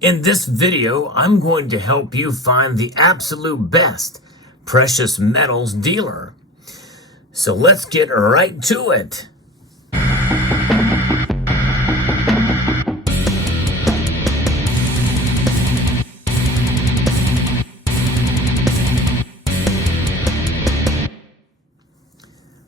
In this video, I'm going to help you find the absolute best precious metals dealer. So let's get right to it.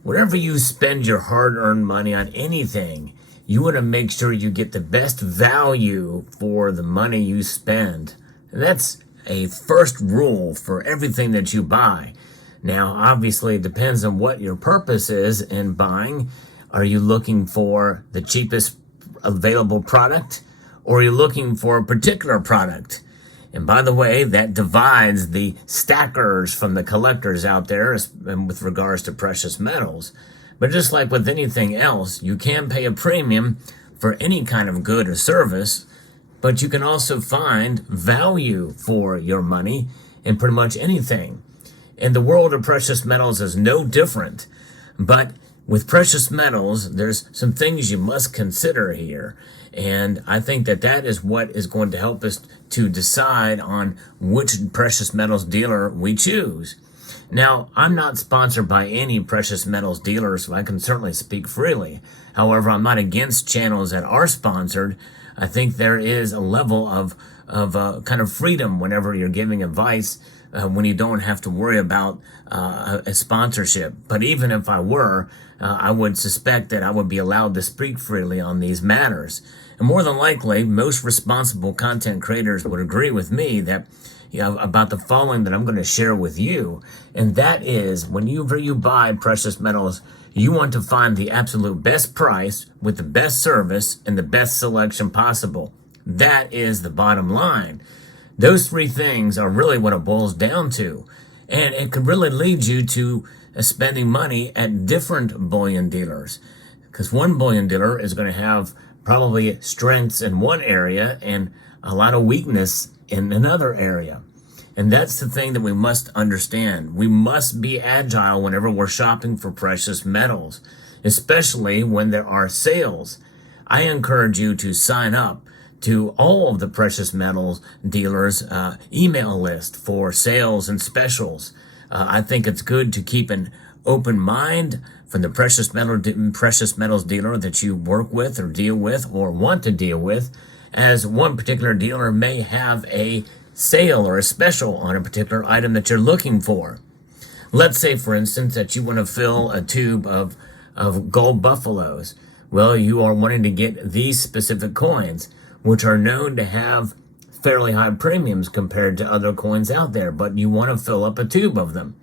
Whenever you spend your hard-earned money on anything, you want to make sure you get the best value for the money you spend. And that's a first rule for everything that you buy. Now, obviously, it depends on what your purpose is in buying. Are you looking for the cheapest available product, or are you looking for a particular product? And by the way, that divides the stackers from the collectors out there with regards to precious metals. But just like with anything else, you can pay a premium for any kind of good or service, but you can also find value for your money in pretty much anything. And the world of precious metals is no different. But with precious metals, there's some things you must consider here. And I think that that is what is going to help us to decide on which precious metals dealer we choose. Now, I'm not sponsored by any precious metals dealer, so I can certainly speak freely. However, I'm not against channels that are sponsored. I think there is a level of kind of freedom whenever you're giving advice when you don't have to worry about a sponsorship. But even if I were, I would suspect that I would be allowed to speak freely on these matters. And more than likely, most responsible content creators would agree with me that about the following that I'm going to share with you. And that is, whenever you buy precious metals, you want to find the absolute best price with the best service and the best selection possible. That is the bottom line. Those three things are really what it boils down to. And it could really lead you to spending money at different bullion dealers. Because one bullion dealer is going to have probably strengths in one area and a lot of weakness in another area. And that's the thing that we must understand. We must be agile whenever we're shopping for precious metals, especially when there are sales. I encourage you to sign up to all of the precious metals dealers' email list for sales and specials. I think it's good to keep an open mind from the precious metals dealer that you work with or deal with or want to deal with, as one particular dealer may have a sale or a special on a particular item that you're looking for. Let's say, for instance, that you want to fill a tube of gold buffaloes. Well, you are wanting to get these specific coins, which are known to have fairly high premiums compared to other coins out there, but you want to fill up a tube of them.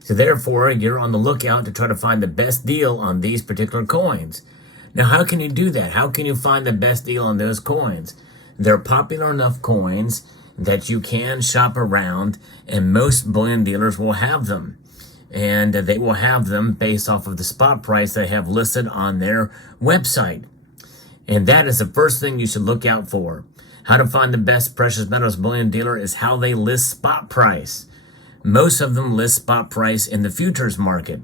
So therefore, you're on the lookout to try to find the best deal on these particular coins. Now, how can you do that? How can you find the best deal on those coins? They're popular enough coins that you can shop around, and most bullion dealers will have them. And they will have them based off of the spot price they have listed on their website. And that is the first thing you should look out for. How to find the best precious metals bullion dealer is how they list spot price. Most of them list spot price in the futures market,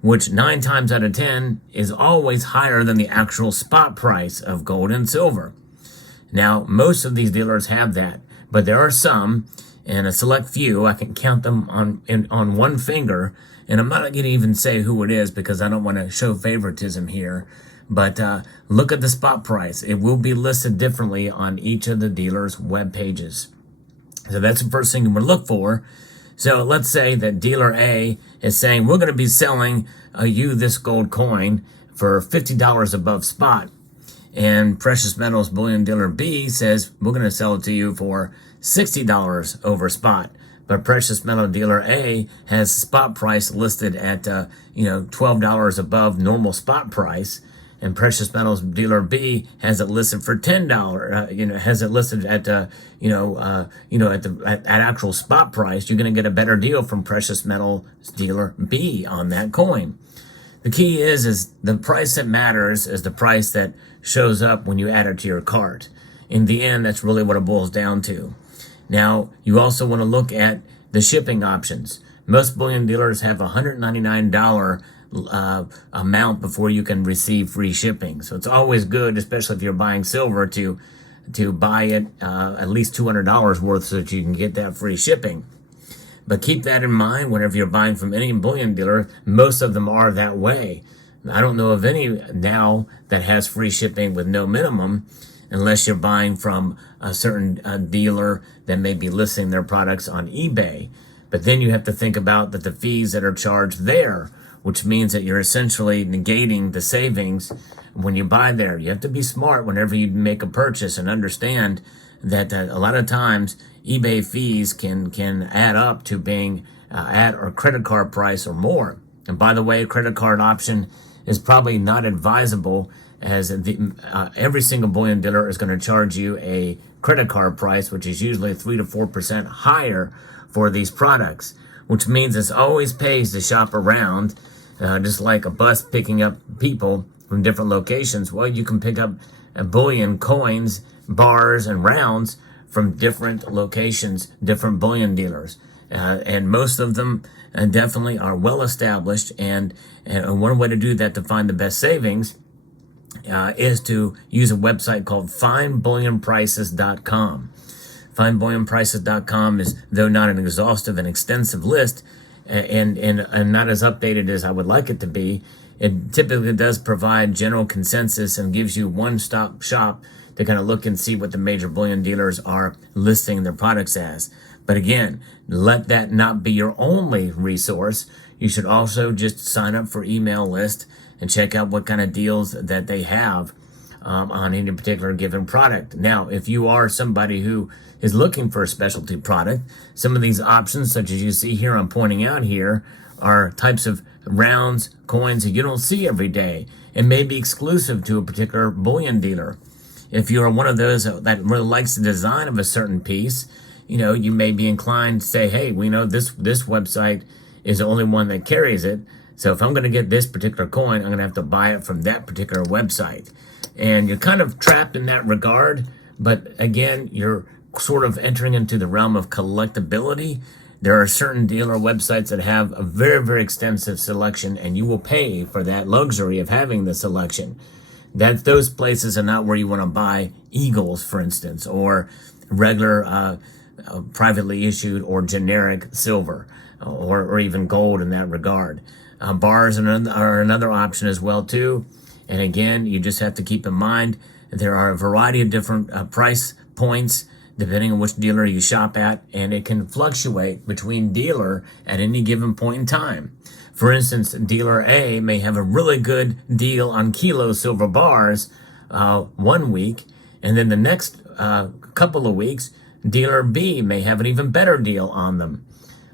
which 9 times out of 10 is always higher than the actual spot price of gold and silver. Now, most of these dealers have that, but there are some, and a select few, I can count them on one finger, and I'm not going to even say who it is because I don't want to show favoritism here, but look at the spot price. It will be listed differently on each of the dealers' web pages. So that's the first thing you want to look for. So let's say that dealer A is saying, we're going to be selling you this gold coin for $50 above spot. And precious metals bullion dealer B says, we're going to sell it to you for $60 over spot. But precious metal dealer A has spot price listed at, $12 above normal spot price. And precious metals dealer B has it listed for $10. Has it listed at at actual spot price. You're going to get a better deal from precious metals dealer B on that coin. The key is the price that matters is the price that shows up when you add it to your cart. In the end, that's really what it boils down to. Now, you also want to look at the shipping options. Most bullion dealers have $199 amount before you can receive free shipping. So it's always good, especially if you're buying silver, to to buy it at least $200 worth so that you can get that free shipping. But keep that in mind whenever you're buying from any bullion dealer. Most of them are that way. I don't know of any now that has free shipping with no minimum, unless you're buying from a certain dealer that may be listing their products on eBay. But then you have to think about that the fees that are charged there, which means that you're essentially negating the savings when you buy there. You have to be smart whenever you make a purchase and understand that a lot of times eBay fees can add up to being at or credit card price or more. And by the way, a credit card option is probably not advisable, as every single bullion dealer is going to charge you a credit card price, which is usually 3 to 4% higher for these products, which means it always pays to shop around, just like a bus picking up people from different locations. Well, you can pick up bullion coins, bars, and rounds from different locations, different bullion dealers. And most of them definitely are well established. And one way to do that, to find the best savings, is to use a website called findbullionprices.com. Findbullionprices.com is, though not an exhaustive and extensive list, and not as updated as I would like it to be, it typically does provide general consensus and gives you one-stop shop to kind of look and see what the major bullion dealers are listing their products as. But again, let that not be your only resource. You should also just sign up for email list and check out what kind of deals that they have on any particular given product. Now, if you are somebody who is looking for a specialty product, some of these options, such as you see here, I'm pointing out here, are types of rounds, coins that you don't see every day and may be exclusive to a particular bullion dealer. If you are one of those that really likes the design of a certain piece, you may be inclined to say, hey, we know this website is the only one that carries it. So if I'm going to get this particular coin, I'm going to have to buy it from that particular website. And you're kind of trapped in that regard. But again, you're sort of entering into the realm of collectability. There are certain dealer websites that have a very, very extensive selection, and you will pay for that luxury of having the selection. Those places are not where you want to buy eagles, for instance, or regular privately issued or generic silver, or even gold in that regard. Bars are another option as well too. And again, you just have to keep in mind there are a variety of different price points depending on which dealer you shop at, and it can fluctuate between dealer at any given point in time. For instance, dealer A may have a really good deal on kilo silver bars 1 week, and then the next couple of weeks, dealer B may have an even better deal on them.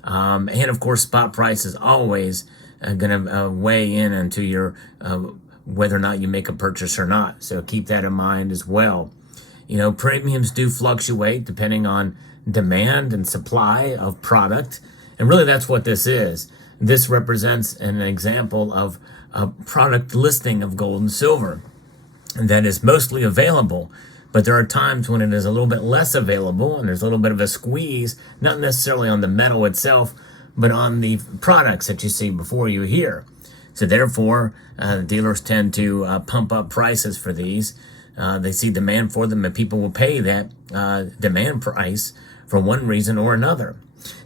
And of course, spot price is always going to weigh in into your whether or not you make a purchase or not. So keep that in mind as well. Premiums do fluctuate depending on demand and supply of product. And really that's what this is. This represents an example of a product listing of gold and silver that is mostly available. But there are times when it is a little bit less available and there's a little bit of a squeeze, not necessarily on the metal itself, but on the products that you see before you here. So therefore, dealers tend to pump up prices for these. They see demand for them, and people will pay that demand price for one reason or another.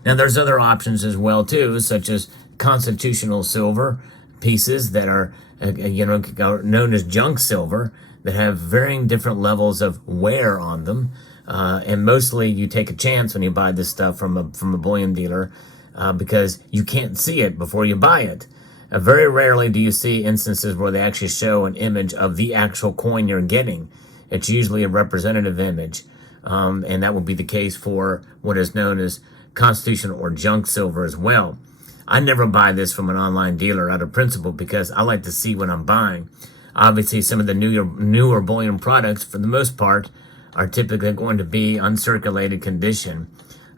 Now, there's other options as well too, such as constitutional silver pieces that are known as junk silver, that have varying different levels of wear on them. And mostly you take a chance when you buy this stuff from a bullion dealer because you can't see it before you buy it. Very rarely do you see instances where they actually show an image of the actual coin you're getting. It's usually a representative image. And that will be the case for what is known as constitutional or junk silver as well. I never buy this from an online dealer out of principle because I like to see what I'm buying. Obviously, some of the newer bullion products, for the most part, are typically going to be uncirculated condition,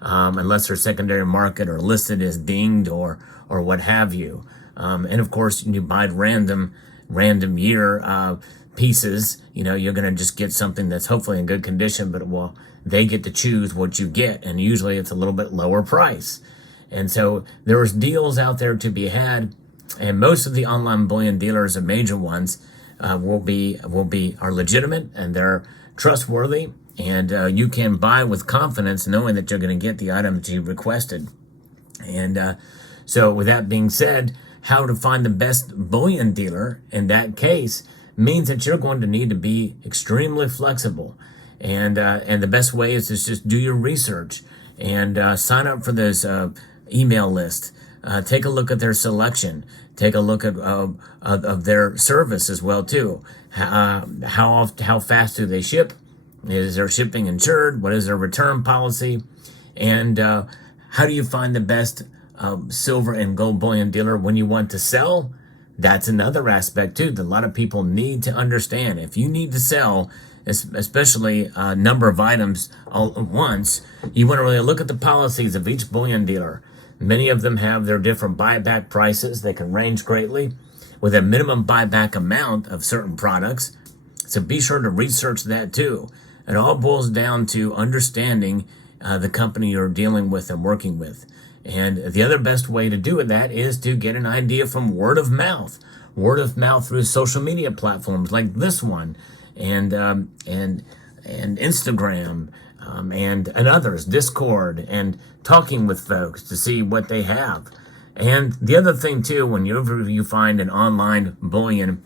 unless they're secondary market or listed as dinged or what have you. And of course, you buy random year pieces. You're going to just get something that's hopefully in good condition, but they get to choose what you get, and usually it's a little bit lower price. And so there's deals out there to be had, and most of the online bullion dealers, the major ones, are legitimate and they're trustworthy, And you can buy with confidence knowing that you're going to get the item that you requested. And so with that being said, how to find the best bullion dealer in that case means that you're going to need to be extremely flexible. And the best way is to just do your research and sign up for this email list. Take a look at their selection. Take a look at of their service as well too. How fast do they ship? Is their shipping insured? What is their return policy? And how do you find the best silver and gold bullion dealer when you want to sell? That's another aspect too that a lot of people need to understand. If you need to sell, especially a number of items all at once, you want to really look at the policies of each bullion dealer. Many of them have their different buyback prices. They can range greatly with a minimum buyback amount of certain products. So be sure to research that too. It all boils down to understanding the company you're dealing with and working with. And the other best way to do that is to get an idea from word of mouth through social media platforms like this one, and Instagram, and others, Discord, and talking with folks to see what they have. And the other thing too, when you find an online bullion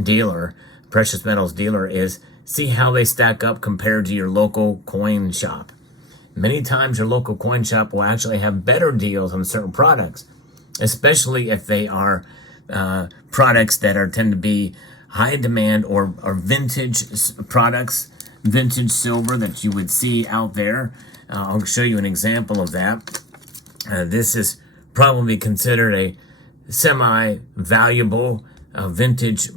dealer, precious metals dealer, is see how they stack up compared to your local coin shop. Many times your local coin shop will actually have better deals on certain products, especially if they are products that tend to be high demand or vintage products, vintage silver that you would see out there. I'll show you an example of that. This is probably considered a semi-valuable vintage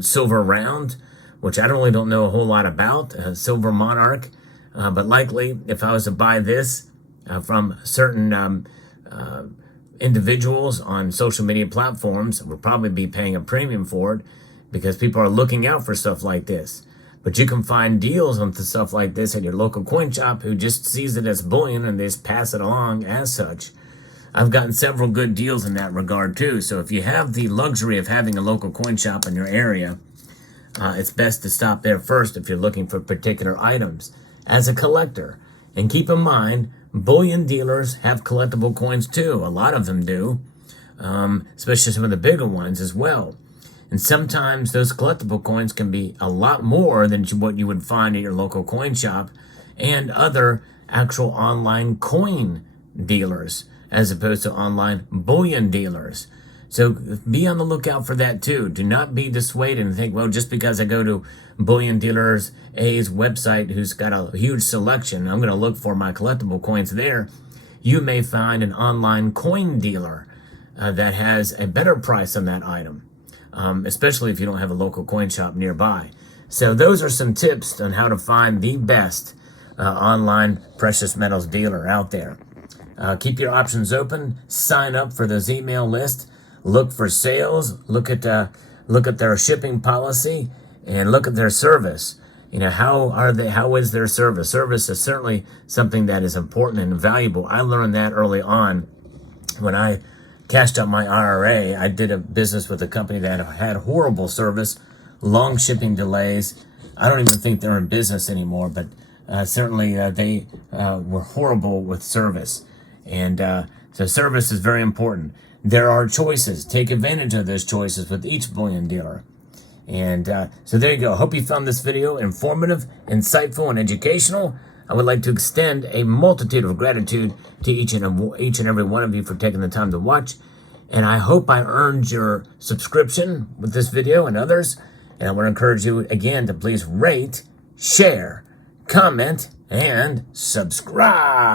silver round, which I really don't know a whole lot about, silver monarch. But likely, if I was to buy this from certain individuals on social media platforms, I would probably be paying a premium for it because people are looking out for stuff like this. But you can find deals on stuff like this at your local coin shop who just sees it as bullion and they just pass it along as such. I've gotten several good deals in that regard too. So if you have the luxury of having a local coin shop in your area, it's best to stop there first if you're looking for particular items as a collector. And keep in mind, bullion dealers have collectible coins too. A lot of them do, especially some of the bigger ones as well. And sometimes those collectible coins can be a lot more than what you would find at your local coin shop and other actual online coin dealers, as opposed to online bullion dealers. So be on the lookout for that too. Do not be dissuaded and think, well, just because I go to Bullion Dealers A's website, who's got a huge selection, I'm going to look for my collectible coins there. You may find an online coin dealer that has a better price on that item, especially if you don't have a local coin shop nearby. So those are some tips on how to find the best online precious metals dealer out there. Keep your options open. Sign up for those email lists. Look for sales. Look at their shipping policy, and look at their service. You know, how is their service? Service is certainly something that is important and valuable. I learned that early on when I cashed out my IRA. I did a business with a company that had horrible service, long shipping delays. I don't even think they're in business anymore, but certainly they were horrible with service. And so service is very important. There are choices. Take advantage of those choices with each bullion dealer. And so there you go. Hope you found this video informative, insightful, and educational. I would like to extend a multitude of gratitude to each and every one of you for taking the time to watch. And I hope I earned your subscription with this video and others. And I want to encourage you again to please rate, share, comment, and subscribe.